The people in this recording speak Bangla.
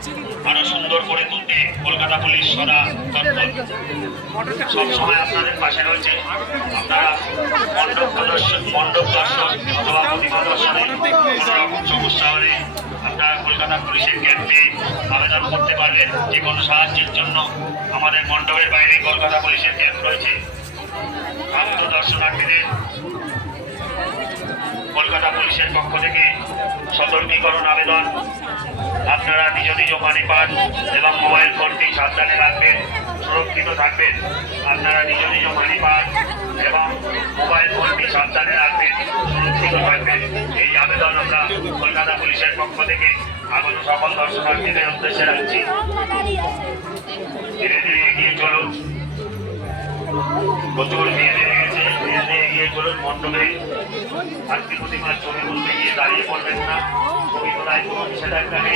আরো সুন্দর করে তুলতে কলকাতা পুলিশ সদা তৎপর সবসময় আপনাদের পাশে রয়েছে। আপনারা মণ্ডপ দর্শন অথবা প্রতিমা দর্শনে কোনো রকম সমস্যা হলে আপনারা কলকাতা পুলিশের ক্যাম্পে আবেদন করতে পারবেন। যে কোনো সাহায্যের জন্য আমাদের মণ্ডপের বাইরে কলকাতা পুলিশের ক্যাম্প রয়েছে। ভক্ত দর্শনার্থীদের কলকাতা পুলিশের পক্ষ থেকে সতর্কীকরণ আবেদন, আপনারা নিজ নিজ পানি পান এবং মোবাইল ফোনটি সাবধানে রাখবেন, সুরক্ষিত থাকবেন। আপনারা নিজ নিজ পানি পান এবং মোবাইল ফোনটি সাবধানে রাখবেন, সুরক্ষিত থাকবেন। এই আবেদন আমরা কলকাতা পুলিশের পক্ষ থেকে আগত সকল দর্শনার্থীদের উদ্দেশ্যে রাখছি। ধীরে ধীরে এগিয়ে চলুন, প্রচুর ভিড় লেগে গেছে। ধীরে ধীরে এগিয়ে চলুন। মণ্ডপে আজকে প্রতিমার ছবি তুলতে গিয়ে দাঁড়িয়ে পড়বেন না, ছবি তোলায় কোনো নিষেধাজ্ঞা নেই।